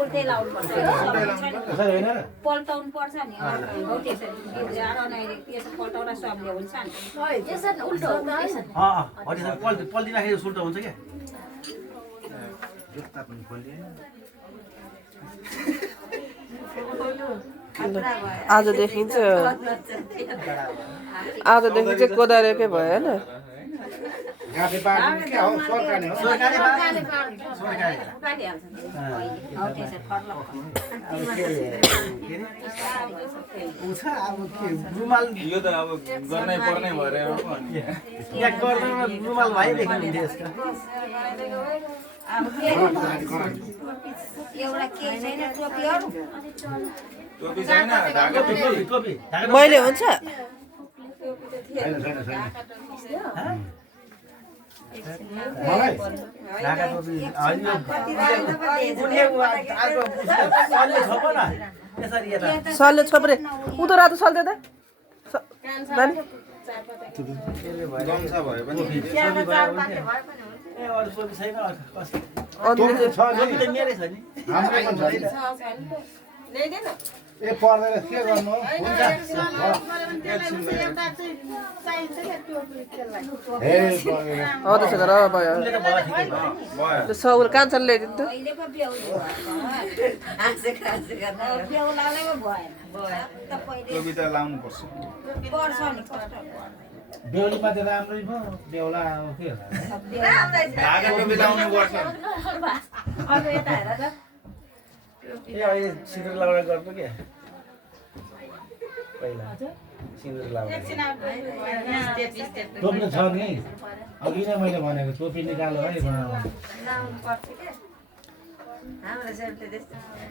उल्टै लाउनुपर्छ पल्टाउनु पर्छ नि पल्टाउन सक्ने हुन्छ पल्टिराखेको सुल्टो हुन्छ क्या आजदेखि चाहिँ कोदारेकै भयो होइन रुमाल यो त अब गर्नै पर्ने भएर यहाँ गर्नमा रुमाल भइरहेको हुन्थ्यो यसको एउटा केही छैन टोपीहरू टोपी छैन ढाका टोपी मैले हुन्छ ढाका टोपी सल्ले छोप्रे उदो रातो सल्दे त गम्सा भए पनि अरू टोपी छैन ए पर्दैन के गर्नु त्यसो गर भयो त्यो सौर कान्छाले ल्याइदिनु टोपी त लाउनु पर्छ बेहुलीमा त राम्रै भयो बेहुला के ढाका टोपी लाउनु पर्छ ए अहिले सिन्दुर लगाएर गर्नु क्या पहिला सिन्दुर लगाएर टोपी त छ नि अघि नै मैले भनेको टोपी निकाल्नु है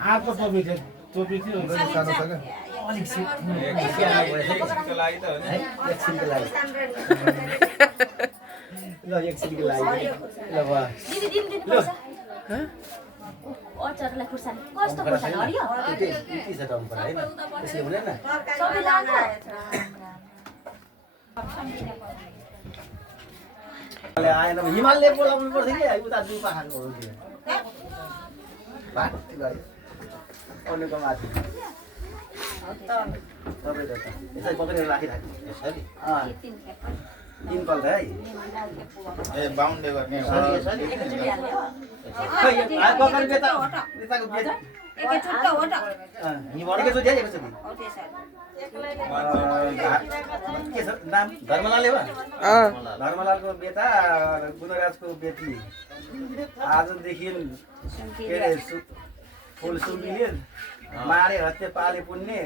अर्को टोपी थियो टोपी थियो सानो छ अलिक एकछिनको लागि त हो नि एकछिनको लागि ल एकछिनको लागि ल भयो अचारलाई खुर्सानी कस्तो खुर्सानी हरियो उति छ डम्पर हैन त्यसले हुँदैन सबै लाग्यो आएन हिमालले बोलाउनु पर्थ्यो कि उता दुई पाखाको हो त्यो भात गयो अरूको माथि सबै त यसै पक्रेर राखिराख्नु यसरी तीन पल्ट है ए बाउन्डे गर्ने पक्रेर बेता बेताको बेता एकैचोटि हो त हिमालको चाहिँ एकैचोटि के छ नाम धर्मलालले हो धर्मलालको बेटा गुणराजको बेटी आजदेखि के अरे फुल सुम्बिने मारे हत्ते पाले पुन्ने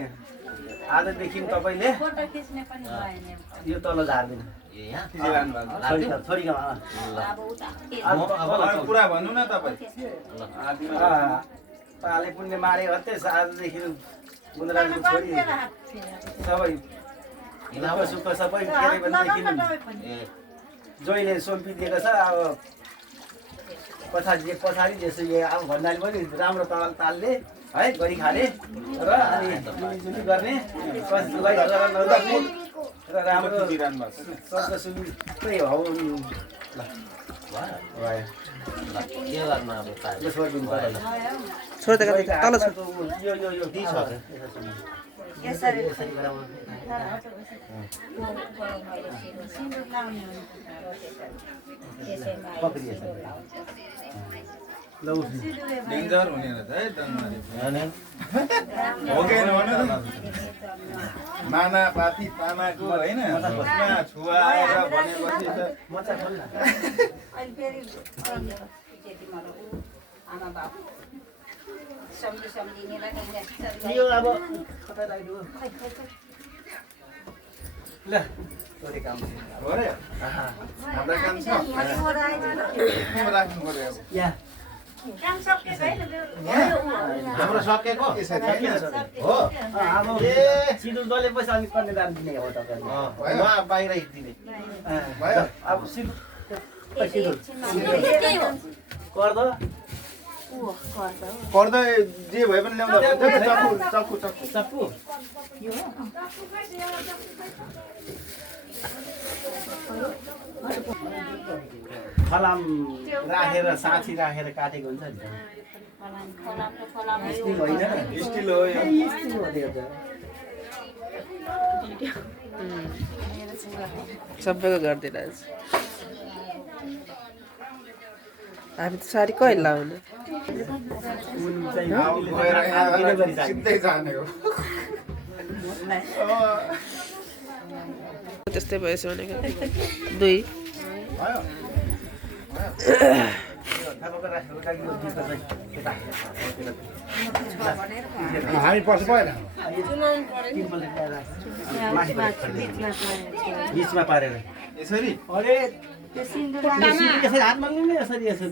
आजदेखि तपाईँले यो तल झार्दिनु छोरीको पुरा भन्नु न तपाईँ पाले पुन्ने मारे हत्ते आजदेखि गुणराजको छोरी सबै सुख सबै के अरे भनेदेखि जोइले सुम्पिदिएको छ अब पछाडि जस्तो अब भन्नाले पनि राम्रो तालले है गरी खाने र अनि मिलिजुली गर्ने र राम्रो शब्द सुन्दै हौ यो दी छ यसरी डेन्जर हुने रहेछ है डनमारी हो कि होइन नाना पाती तामाको होइन छुवाएर भनेपछि त यो अब कतै राख्दियो ल तोरी काम हो रे हाम्रो काम छ राख्नु पर्यो या हाम्रो सकेको हो अब सिन्दुर दले पैसा अलिक कन्यादान दिने हो तपाईहरुले उहाँ बाहिर दिने भयो अब सिन्दुर पर्दा जे भए पनि ल्याउँदा चक्कु चक्कु फलाम राखेर साथी राखेर काटेको हुन्छ नि स्टिल होइन स्टिल हो यो स्टिल हो त्यो त सबैको गरिदिरहेछ हामी त साडी कहिले लाउने सिधै जाने हो त्यस्तै भएछ भनेको 2 हामी पछि भएन बिचमा पारेर यसरी अरे यसरी हातमा लिने यसरी यसरी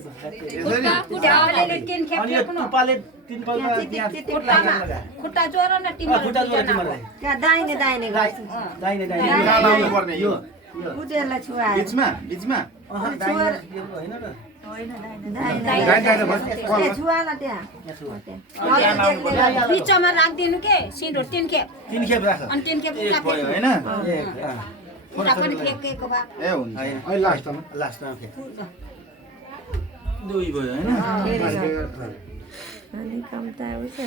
अनि यो टुप्पाले 3 पल्ट खुट्टा जोर न खुट्टा जोर तिमीलाई त्यहाँ दाहिने दाहिने दाहिने लाउनु पर्ने यो उटेलाई छुवा बीचमा बीचमा होइन र छुवा न त्यहाँ बिचमा राखिदिनु के सिन्दुर 3 खेप 3 खेप राख अनि 3 खेप भयो हैन खुट्टा पनि फेकेको भए ए हुन्छ अहिले लास्टमा फेक 2 भयो हैन अनि कम त आउँछ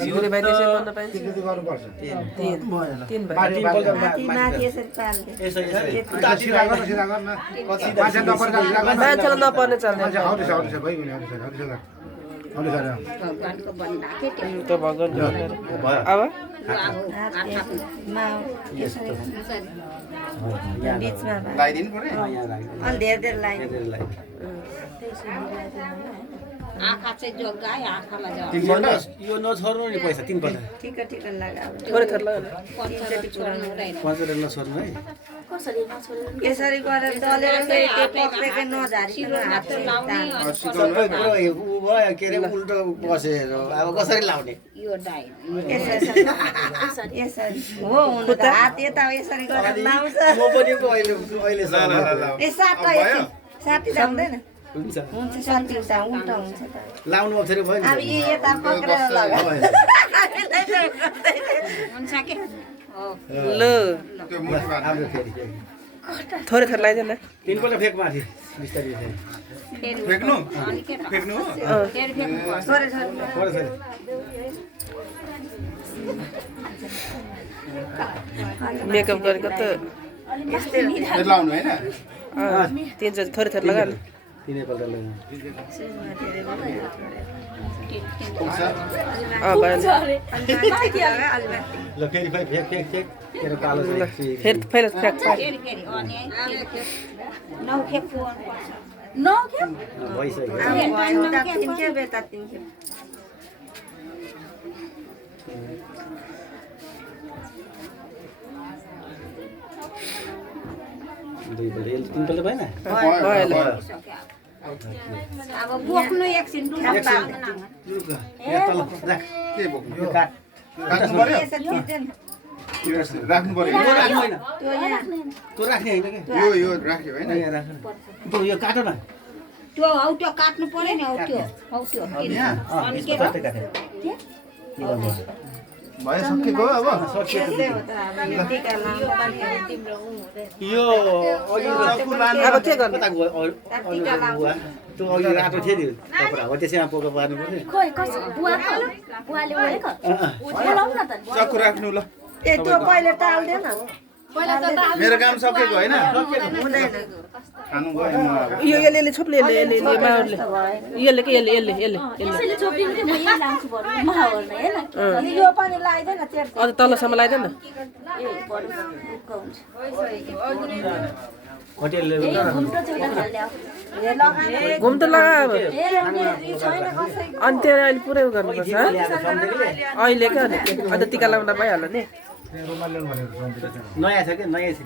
सिउरे बाई त्यसै बन्न पाइन्छ त्यति गर्नुपर्छ 3 माथि माथि यसरी पाल्दै यसरी सिधा गर्न मान्छे नपर्ने सिधा गर्न मान्छेलाई नपर्ने चल्ने मान्छे आउँदैछ भइगयो भगवानको बन्दा के त्यो त्यो भगवान भयो अब बिचमा लगाइदिनु पर्यो यहाँ राख अनि धेर धेर लाइन आँखा चाहिँ जोगाए आँखालाई जाऊ यो नछोड्नु नि पैसा 3 पल्ट ठिक ठिक लगाऊ थोरै थोरै लगाउनु तीनचोटि पुराउनु हुँदैन पञ्चर नछोड्नु है यसरी गरेर दलेर फेरि त्यो पक्रेको नझारिकन हात लाउने सबै कुरो उ भयो के रे उल्टो बसेर अब कसरी लाउने यो डाइन यसरी हो हुनु त हात यता यसरी गरेर लाउँछ म पनि अहिले ए साट्टा साट्टी जाउँदैन हुन्छ हुन्छ साट्टी उल्टा उल्टा हुन्छ त लाउनु अप्ठ्यारो भयो अब नि यता पक्रेर लगा हुन्छ के ल त्यो मुठी बाँध्नु हाम्रो फेरि थोरै थोरै लगाइदेऊ न 3 पल्ट फेक माथि बिस्तारै फेक्नु फेक्नु हो फेरि फेरि सरे सरे थोरै थोरै मेकअप गरेको त यस्तै हो फेरि लाउनु हैन 3 चोटि थोरै थोरै लगा न 3 पल्ट लगाउनु पुग्छ भयो ल फेरि फेक फेक फेक फेक तेरो कालो फेरि फेरि फ्याक फेरि फेरि अनि नौ खेप नौ खेप भइसक्यो तिन खेप यता 3 खेप दुई पल्ट 3 पल्ट भएन भयो अब बोक्नु एकछिन डुल्नु यहाँ तल राख के बोक्नु यो काट राख्नु पर्यो यसरी थिच्दैन राख्नु पर्यो यो राख्नु होइन त्यो यहाँ त्यो राख्ने होइन के यो राख्यो हैन यहाँ राख्नु त्यो यो काट न त्यो हौ त्यो काट्नु पर्यो नि हौ त्यो यहाँ अनि के सबै काटे भयो सकेको हो अब त्यस्तै हो त अब यो टीका लाउनु तिम्रो यो अघि चक्कु लानु अब के गर्नु कता गयो त्यो अघि रातो थियो नि कपडा हो त्यसैमा पोको पार्नु पर्ने खोइ कसो बुवाले ओरेको बोलाउ न त चक्कु राख्नु ल ए त्यो पहिले टाल्दैन मेरो काम सकेको हैन हुँदैन खानु गयो म यो यसले छोप्ने यसले माउले यसले के यसले यसैले छोपिनु के म यही लान्छु बरु माहौरमा हैन अनि यो पनि लाइदैन चेर अझ तलसम्म लगाइदेऊ न ए बरु दुःख हुन्छ होटेलले घुम्टो चाहिँ हाल्दै ए लगाए घुम त लगा अब ए अनि छैन कसैको अनि त्यो अहिले पुरै गर्नुपर्छ अहिले क्या अन्त टिका लाउन भइहाल्यो नि नयाँ छ के नयाँ छ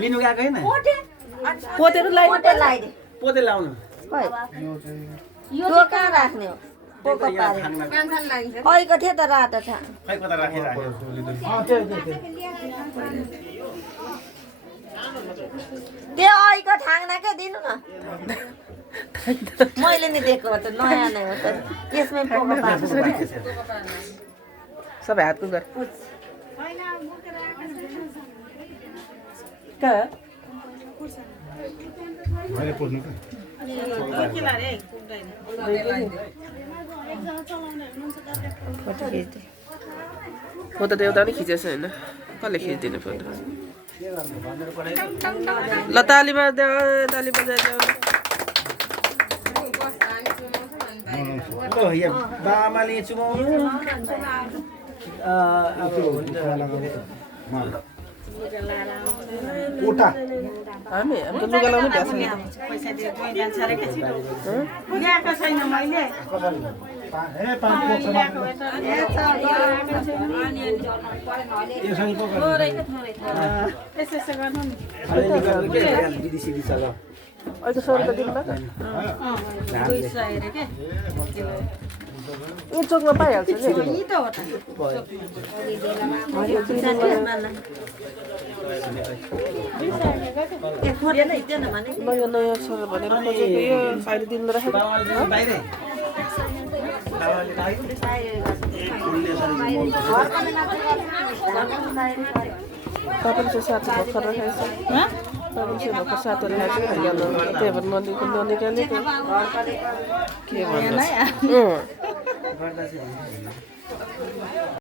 मिनु गएको होइन पोतेर लगाइ लाइदे पोते लाउनु यो कहाँ राख्ने हो पोको पारे ऐको थियो त रातो छ खै कता राखेर त्यो ऐको थाङ्ना के दिनु न मैले नि दिएको हो त नयाँ नै हो त यसमै पोको पार्नु सबै हातको गर कहाँ मैले पुग्नु त फोटो त एउटा पनि खिचेछ होइन कसले खिचिदिने फोटो ल ताली बजाइदेऊ ताली बजाइदेऊ यहाँ बाबाले चुमाउनु कोटा हामी अब त लुगा लाउनु भ्याएको छैन ए पानी पोख्छ अहिले 100 रुपियाँ दिनु यो चोकमा पाइहाल्छ नयाँ नयाँ छ भनेर खोजेको यो अहिले दिनु राखेको तपाईँले चाहिँ साथी भर्खर राखेको छ तपाईँले चाहिँ भर्खर साथीहरू राखेको त्यही भएर ननिकालेको के भन्नु